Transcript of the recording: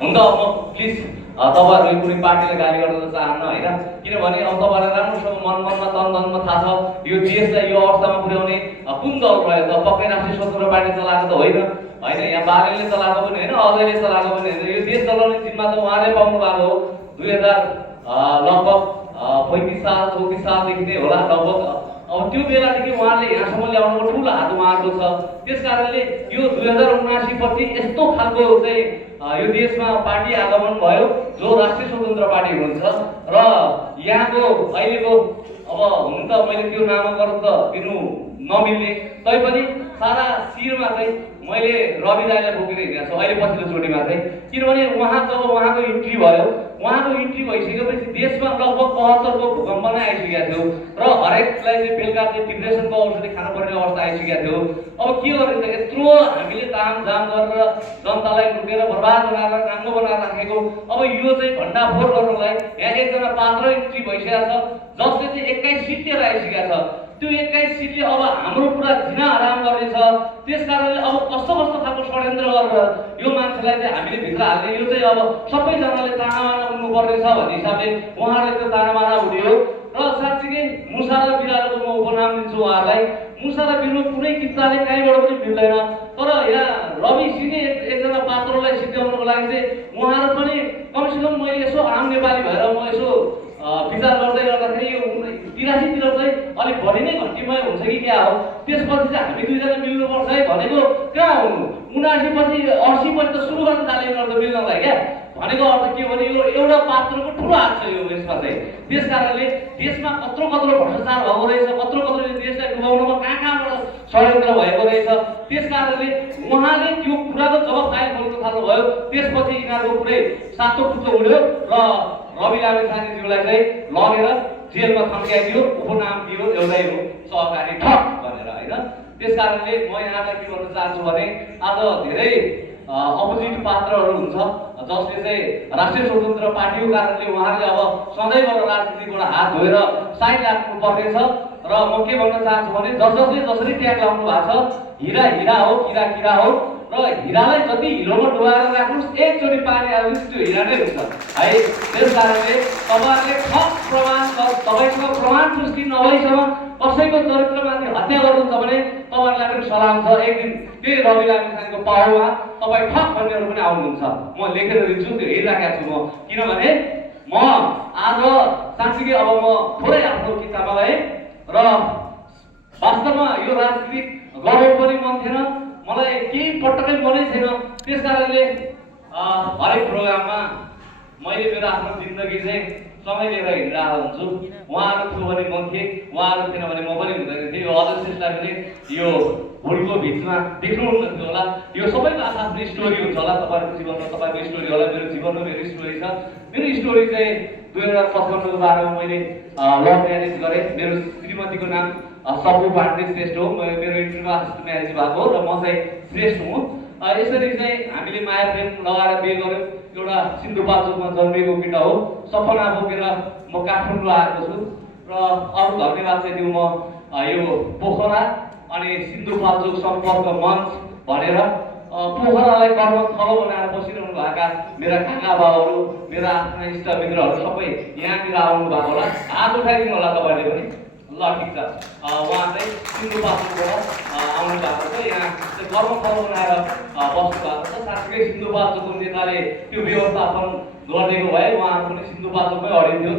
हुन त म प्लिज तपाईँहरूले कुनै पार्टीले गाली गर्न त चाहन्न होइन, किनभने अब तपाईँलाई राम्रोसँग मनमा तनमा थाहा छ यो देशलाई यो अवस्थामा पुर्याउने कुन दल रह्यो त? पक्कै राष्ट्रिय स्वतन्त्र पार्टी चलाएको त होइन होइन, यहाँ बालेले चलाएको पनि होइन, अजयले चलाएको पनि होइन। यो देश चलाउने जिम्मा त उहाँले पाउनु भएको हो। 2000 लगभग 35 साल 34 सालदेखि नै होला लगभग। अब त्यो बेलादेखि उहाँले यहाँसम्म ल्याउनुको ठुलो हात उहाँको छ। त्यस कारणले यो 2079 पछि यस्तो खालको चाहिँ यो देशमा पार्टी आगमन भयो जो राष्ट्रिय स्वतन्त्र पार्टी हुनुहुन्छ र यहाँको अहिलेको अब हुन त मैले त्यो नामाकरण त दिनु नमिल्ने, तैपनि सारा शिरमा चाहिँ मैले रवि दाइलाई बोकेर हिँडेको छु अहिले पछिल्लो चोटिमा चाहिँ। किनभने उहाँ जब उहाँको इन्ट्री भयो, उहाँको इन्ट्री भइसकेपछि देशमा लगभग 75 को भूकम्प नै आइसकेको थियो र हरेकलाई चाहिँ बेलुका चाहिँ डिप्रेसनको औषधि खानुपर्ने अवस्था आइसकेको थियो। अब के गर्ने त? यत्रो हामीले तामझाम गरेर जनतालाई लुटेर बर्बाद बनाएर नाङ्गो बनाएर राखेको, अब यो चाहिँ भण्डाफोर गर्नलाई यहाँ एकजना पात्र इन्ट्री भइसकेको छ जसले चाहिँ 21 सिट लिएर आइसकेको छ। त्यो 21 सिटले अब हाम्रो पुरा जिना आराम गर्नेछ। त्यस कारणले अब कस्तो कस्तो खालको षड्यन्त्र गरेर यो मान्छेलाई चाहिँ हामीले भित्र हाल्ने, यो चाहिँ अब सबैजनाले तानाबाना उड्नुपर्नेछ भन्ने हिसाबले उहाँहरूले त्यो तानाबाना उड्यो। र साँच्चीकै मुसा र बिरालोको म उपनाम दिन्छु उहाँहरूलाई। मुसा र बिरालो कुनै किताबले कहीँबाट पनि मिल्दैन, तर यहाँ रवि सिंहले एकजना पात्रलाई सिद्ध्याउनको लागि चाहिँ उहाँहरू पनि कमसेकम मैले यसो आम नेपाली भएर म यसो विचार गर्दै गर्दाखेरि यो 83 तिर चाहिँ अलिक बढी नै घन्टीमय हुन्छ कि क्या हो? त्यसपछि चाहिँ हामी दुईजना मिल्नुपर्छ है भनेको कहाँ हुनु? 79 पछि 80 पछि त सुरु गर्न थाल्यो त मिल्नलाई क्या। भनेको अर्थ के हो भने यो एउटा पात्रको ठुलो हात छ यो यसमा चाहिँ। त्यस कारणले देशमा कत्रो भ्रष्टाचार भएको रहेछ, कत्रो देशलाई डुबाउनमा कहाँबाट षड्यन्त्र भएको रहेछ। त्यस कारणले उहाँले त्यो कुराको जब फाइल खोल्न थाल्नुभयो त्यसपछि यिनीहरूको पुरै सातो टुच्चो उड्यो र रवि लामिछानेज्यूलाई चाहिँ लगेर जेलमा थन्काइदियो, उपनाम दियो एउटै हो सहकारी ठग भनेर होइन। त्यस कारणले म यहाँलाई के भन्न चाहन्छु भने आज धेरै अपोजिट पात्रहरू हुन्छ जसले चाहिँ राष्ट्रिय स्वतन्त्र पार्टीको कारणले उहाँले अब सधैँबाट राजनीतिबाट हात धोएर साइड लाग्नु पर्नेछ। र म के भन्न चाहन्छु भने जसले जसरी ट्याग लाउनु भएको छ, हिरा हिरा हो, किरा किरा हो, र हिरालाई जति हिरोमा डुबाएर राख्नुहोस् एकचोटि पानी हाल्नुहोस् त्यो हिरा नै हुन्छ है। त्यस कारणले तपाईँहरूले ठग प्रमाण, तपाईँसँग प्रमाण पुष्टि नभइसम्म कसैको चरित्रमाथि हत्या गर्नुहुन्छ भने तपाईँहरूलाई पनि सलाम छ। एक दिन त्यही रवि लामिछानेको पाहुमा तपाईँ ठग भन्नेहरू पनि आउनुहुन्छ। म लेखेर दिन्छु, त्यो हेरिराखेको छु म। किनभने म आज साँच्चीकै अब म थोरै आफ्नो किताबमा है र वास्तवमा यो राजनीतिक गर्नु पनि मन थिएन मलाई, केही पटक्कै मनै छैन। त्यस कारणले हरेक प्रोग्राममा मैले मेरो आफ्नो जिन्दगी चाहिँ सँगै लिएर हिँडिरहेको हुन्छु। उहाँहरू थियो भने म थिएँ, उहाँहरू थिएन भने म पनि हुँदैन थिएँ। यो अध्यक्षलाई पनि यो भुलको बिचमा देख्नुहुन्न थियो होला। यो सबैको आफ्नो स्टोरी हुन्छ होला, तपाईँहरूको जीवनमा तपाईँको स्टोरी होला, मेरो जीवनमा मेरो स्टोरी छ। मेरो स्टोरी चाहिँ 2055 को बारेमा मैले लभ म्यारेज गरेँ। मेरो श्रीमतीको नाम सपु पाण्डे श्रेष्ठ हो। मेरो इन्टरभ्यूमा म्यारेज भएको र म चाहिँ श्रेष्ठ हुँ। यसरी चाहिँ हामीले माया प्रेम लगाएर बिहे गऱ्यौँ। एउटा सिन्धुपाल्चोकमा जन्मेको केटा हो। सपना बोकेर म काठमाडौँ आएको छु र अरू धन्यवाद चाहिँ दिउँ म यो पोखरा अनि सिन्धुपाल्चोक सम्पर्क मञ्च भनेर पोखरालाई कर्मस्थल बनाएर बसिरहनु भएका मेरा काका बाबुहरू, मेरा आफ्ना इष्टमित्रहरू सबै यहाँनिर आउनु भएको होला। हात उठाइदिनु होला तपाईँले पनि। ल ठिक छ, उहाँ चाहिँ सिन्धुपाल्चोकबाट आउनु भएको छ, यहाँ चाहिँ कर्मस्थल बनाएर बस्नु भएको छ। साँच्चीकै सिन्धुपाल्चोकको नेताले त्यो व्यवस्थापन गरिदिएको भए उहाँहरू पनि सिन्धुपाल्चोकमै अडिन्थ्यो।